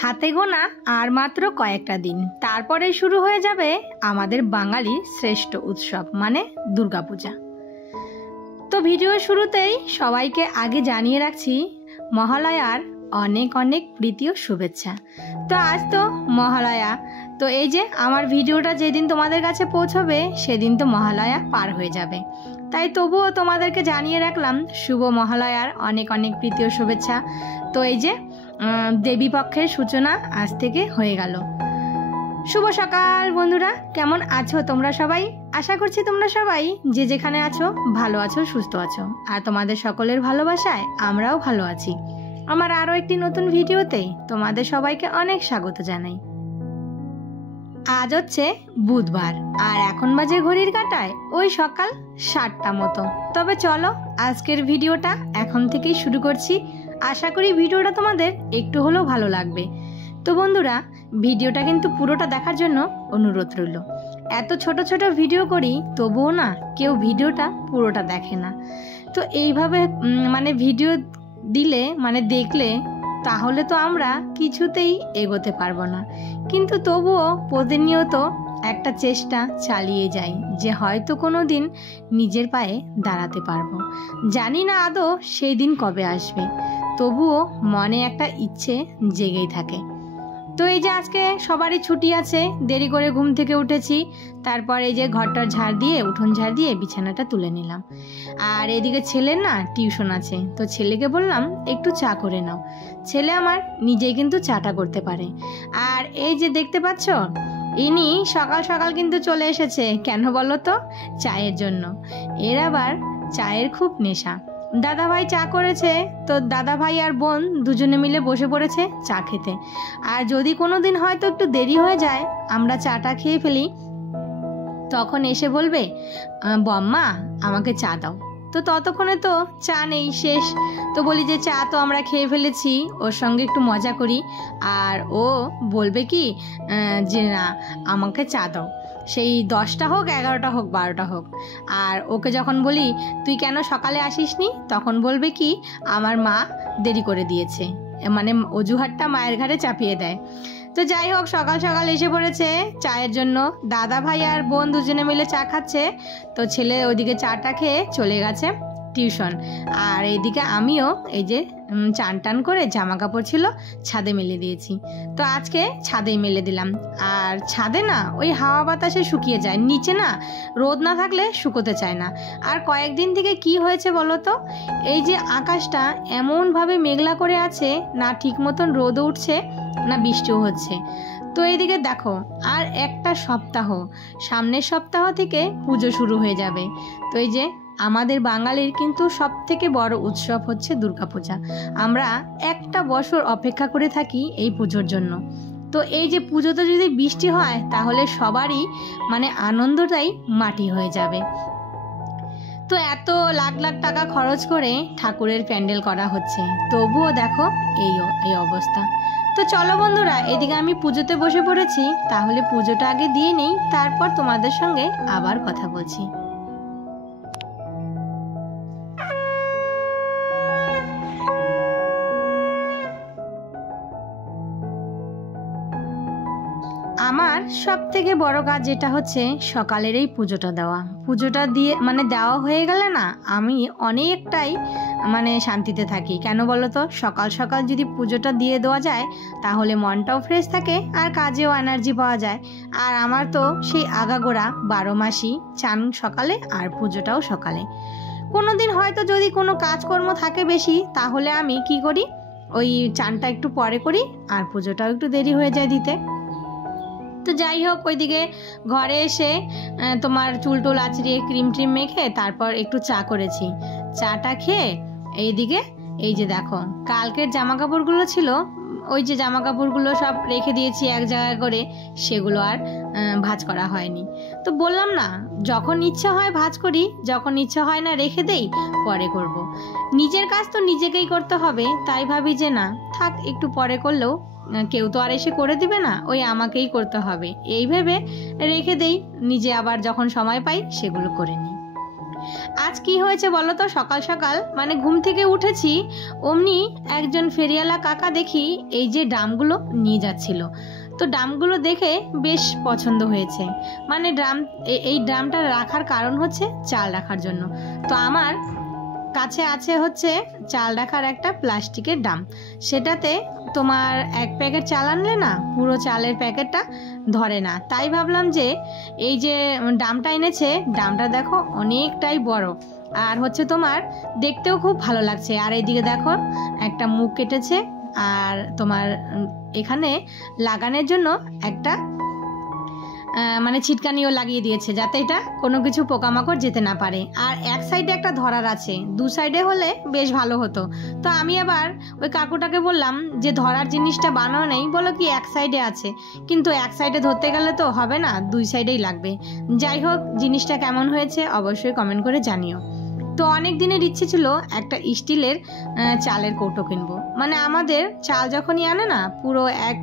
হাতে গোনা আর মাত্র কয়েকটা দিন, তারপরে শুরু হয়ে যাবে আমাদের বাঙালির শ্রেষ্ঠ উৎসব মানে দুর্গাপূজা। তো ভিডিওর শুরুতেই সবাইকে আগে জানিয়ে রাখছি মহালয়ার অনেক অনেক প্রীতি ও শুভেচ্ছা। তো আজ তো মহালয়া, তো এই যে আমার ভিডিওটা যেদিন তোমাদের কাছে পৌঁছবে সেদিন তো মহালয়া পার হয়ে যাবে, তাই তবুও তোমাদেরকে জানিয়ে রাখলাম শুভ মহালয়ার অনেক অনেক প্রীতি ও শুভেচ্ছা। তো এই যে দেবী পক্ষের সূচনা আজ থেকে হয়ে গেল। শুভ সকাল বন্ধুরা, কেমন আছো তোমরা সবাই? আশা করছি তোমরা সবাই যে যেখানে আছো ভালো আছো, সুস্থ আছো, আর তোমাদের সকলের ভালোবাসায় আমরাও ভালো আছি। আমার আরও একটি নতুন ভিডিওতে তোমাদের সবাইকে অনেক স্বাগত জানাই। আজ হচ্ছে বুধবার আর এখন বাজে ঘড়ির কাঁটায় ওই সকাল 7টা মতো। তবে চলো আজকের ভিডিওটা এখন থেকেই শুরু করছি। আশা করি ভিডিওটা তোমাদের একটু হলেও ভালো লাগবে। তো বন্ধুরা, ভিডিওটা কিন্তু পুরোটা দেখার জন্য অনুরোধ রইল। এত ছোট ছোট ভিডিও করি তবুও না কেউ ভিডিওটা পুরোটা দেখে না। তো এইভাবে মানে ভিডিও দিলে মানে দেখলে তাহলে তো আমরা কিছুতেই এগোতে পারবো না, কিন্তু তবুও প্রতিনিয়ত একটা চেষ্টা চালিয়ে যাই যে হয়তো কোনো দিন নিজের পায়ে দাঁড়াতে পারবো। জানি না আদৌ সেই দিন কবে আসবে, তবুও মনে একটা ইচ্ছে জেগেই থাকে। তো এই যে আজকে সবারই ছুটি আছে, দেরি করে ঘুম থেকে উঠেছি, তারপর এই যে ঘরটার ঝাড় দিয়ে উঠোন ঝাড় দিয়ে বিছানাটা তুলে নিলাম। আর এদিকে ছেলের না টিউশন আছে, তো ছেলেকে বললাম একটু চা করে নাও। ছেলে আমার নিজেই কিন্তু চাটা করতে পারে। আর এই যে দেখতে পাচ্ছ ইনি সকাল সকাল কিন্তু চলে এসেছে, কেন বলো তো? চায়ের জন্য। এর আবার চায়ের খুব নেশা। দাদা ভাই চা করেছে, তো দাদা ভাই আর বোন দুজনে মিলে বসে পড়েছে চা খেতে। আর যদি কোনো দিন হয়তো একটু দেরি হয়ে যায়, আমরা চাটা খেয়ে ফেলি, তখন এসে বলবে বম্মা আমাকে চা দাও। তো ততক্ষণে তো চা নেই, শেষ। তো বলি যে চা তো আমরা খেয়ে ফেলেছি, ওর সঙ্গে একটু মজা করি। আর ও বলবে কি যে না আমাকে চা দাও, সেই 10টা হোক 11টা হোক 12টা হোক। আর ওকে যখন বলি তুই কেন সকালে আসিসনি, তখন বলবে কি আমার মা দেরি করে দিয়েছে, মানে অজুহাতটা মায়ের ঘাড়ে চাপিয়ে দেয়। তো যাই হোক, সকাল সকাল এসে পড়েছে চায়ের জন্য। দাদা ভাই আর বোন দুজনে মিলে চা খাচ্ছে, তো ছেলে ওইদিকে চাটা খেয়ে চলে গেছে টিউশন। আর এইদিকে আমিও এই যে চান টান করে জামা কাপড় ছিল ছাদে মেলে দিয়েছি। তো আজকে ছাদেই মেলে দিলাম। আর ছাদে না ওই হাওয়া বাতাসে শুকিয়ে যায়, নিচে না রোদ না থাকলে শুকোতে চায় না। আর কয়েকদিন থেকে কি হয়েছে বলো তো, এই যে আকাশটা এমনভাবে মেঘলা করে আছে, না ঠিক মতন রোদও উঠছে না বৃষ্টিও হচ্ছে। তো এইদিকে দেখো আর একটা সপ্তাহ, সামনের সপ্তাহ থেকে পুজো শুরু হয়ে যাবে। তো এই যে আমাদের বাঙালির কিন্তু সব থেকে বড় উৎসব হচ্ছে দুর্গাপূজা। আমরা একটা বছর অপেক্ষা করে থাকি এই পুজোর জন্য। তো এই যে পুজোতে যদি বৃষ্টি হয় তাহলে সবারই মানে আনন্দটাই মাটি হয়ে যাবে। তো এত লাখ লাখ টাকা খরচ করে ঠাকুরের প্যান্ডেল করা হচ্ছে, তবুও দেখো এই অবস্থা। তো চলো বন্ধুরা, এদিকে আমি পুজোতে বসে পড়েছি, তাহলে পুজোটা আগে দিয়ে নেই, তারপর তোমাদের সঙ্গে আবার কথা বলছি। আমার সব থেকে বড় কাজ যেটা হচ্ছে সকালের এই পুজোটা দেওয়া। পুজোটা দিয়ে মানে দেওয়া হয়ে গেলে না আমি অনেকটাই মানে শান্তিতে থাকি। কেন বলো তো, সকাল সকাল যদি পুজোটা দিয়ে দেওয়া যায় তাহলে মনটাও ফ্রেশ থাকে আর কাজেও এনার্জি পাওয়া যায়। আর আমার তো সেই আগাগোড়া 12 মাসই চান সকালে আর পুজোটাও সকালে। কোনো দিন হয়তো যদি কোনো কাজকর্ম থাকে বেশি, তাহলে আমি কি করি, ওই চানটা একটু পরে করি আর পুজোটাও একটু দেরি হয়ে যায় দিতে। তো যাই হোক, ওইদিকে ঘরে এসে তোমার চুল টুল আঁচড়িয়ে ক্রিম ট্রিম মেখে তারপর একটু চা করেছি। চাটা খেয়ে এইদিকে এই যে দেখো কালকের জামা কাপড়গুলো ছিল, ওই যে জামা কাপড়গুলো সব রেখে দিয়েছি এক জায়গায় করে, সেগুলো আর ভাঁজ করা হয়নি। তো বললাম না, যখন ইচ্ছা হয় ভাঁজ করি, যখন ইচ্ছা হয় না রেখে দেই, পরে করব। নিজের কাজ তো নিজেকেই করতে হবে, তাই ভাবি যে না থাক একটু পরে করলেও কেউ তো আর এসে করে দিবে না, ওই আমাকেই করতে হবে, এই ভেবে রেখে দেই। নিজে আবার যখন সময় পাই সেগুলো করে নিই। আজ কি হয়েছে বলো তো, সকাল সকাল মানে ঘুম থেকে উঠেছি, অমনি একজন ফেরিওয়ালা কাকা দেখি এই যে ড্রামগুলো নিয়ে যাচ্ছিল। তো ড্রামগুলো দেখে বেশ পছন্দ হয়েছে। মানে এই ড্রামটা রাখার কারণ হচ্ছে চাল রাখার জন্য। তো আমার কাছে আছে হচ্ছে চাল রাখার একটা প্লাস্টিকের ড্রাম, সেটাতে তোমার 1 প্যাকেট চাল আনলে না পুরো চালের প্যাকেটটা ধরে না। তাই ভাবলাম যে এই যে ড্রামটা এনেছে, ড্রামটা দেখো অনেকটাই বড়, আর হচ্ছে তোমার দেখতেও খুব ভালো লাগছে। আর এইদিকে দেখো একটা মুখ কেটেছে, আর তোমার এখানে লাগানোর জন্য একটা মানে ছিটকানিও লাগিয়ে দিয়েছে, যাতে এটা কোনো কিছু পোকামাকড় যেতে না পারে। আর এক সাইডে একটা ধরার আছে, 2 সাইডে হলে বেশ ভালো হতো। তো আমি আবার ওই কাকুটাকে বললাম যে ধরার জিনিসটা বানানো নেই, বলো কি 1 সাইডে আছে, কিন্তু 1 সাইডে ধরতে গেলে তো হবে না, 2 সাইডেই লাগবে। যাই হোক, জিনিসটা কেমন হয়েছে অবশ্যই কমেন্ট করে জানিও। তো অনেক দিনের ইচ্ছে ছিল একটা স্টিলের চালের কৌটো কিনবো। মানে আমাদের চাল যখনই আনে না পুরো 1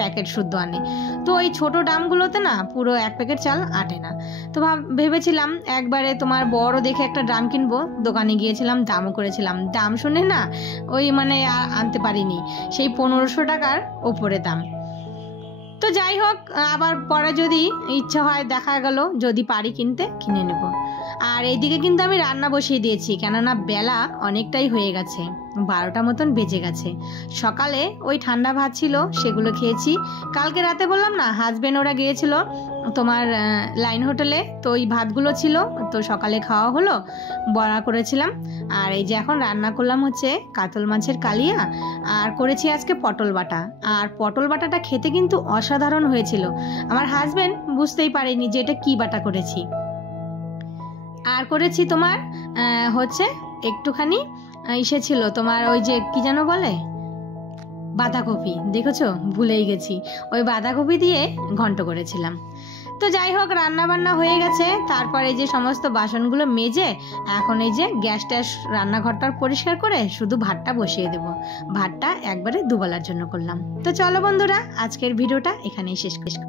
প্যাকেট শুদ্ধ আনে, তো ওই ছোট ড্রামগুলোতে না পুরো 1 প্যাকেট চাল আটে না। তো ভেবেছিলাম একবারে তোমার বড় দেখে একটা ড্রাম কিনবো। দোকানে গিয়েছিলাম, দামও করেছিলাম, দাম শুনে না ওই মানে আনতে পারিনি, সেই 1500 টাকার ওপরে দাম। তো যাই হোক, আবার পরে যদি ইচ্ছা হয় দেখা গেল যদি পারি কিনতে, কিনে নেব। আর এইদিকে কিন্তু আমি রান্না বসিয়ে দিয়েছি, কেননা বেলা অনেকটাই হয়ে গেছে, 12টা মতন বেজে গেছে। সকালে ওই ঠান্ডা ভাত ছিল, সেগুলো খেয়েছি। কালকে রাতে বললাম না হাজবেন্ড ওরা গিয়েছিল তোমার লাইন হোটেলে, তো ওই ভাতগুলো ছিল, তো সকালে খাওয়া হলো, বড়া করেছিলাম। আর এই যে এখন রান্না করলাম হচ্ছে কাতল মাছের কালিয়া, আর করেছি আজকে পটল বাটা। আর পটল বাটাটা খেতে কিন্তু অসাধারণ হয়েছিল, আমার হাজবেন্ড বুঝতেই পারেনি যে এটা কি বাটা করেছি। আর করেছি তোমার হচ্ছে একটুখানি ইসে ছিল তোমার ওই যে কি যেন বলে, বাঁধাকপি, দেখেছো ভুলেই গেছি, ওই বাঁধাকপি দিয়ে ঘন্ট করেছিলাম। তো যাই হোক, রান্না বান্না হয়ে গেছে। তারপর এই যে সমস্ত বাসনগুলো মেজে এখন এই যে গ্যাসটা রান্নাঘরটা পরিষ্কার করে শুধু ভাতটা বসিয়ে দেব। ভাতটা একবারে দুবেলার জন্য করলাম। তো চলো বন্ধুরা, আজকের ভিডিওটা এখানেই শেষ করি।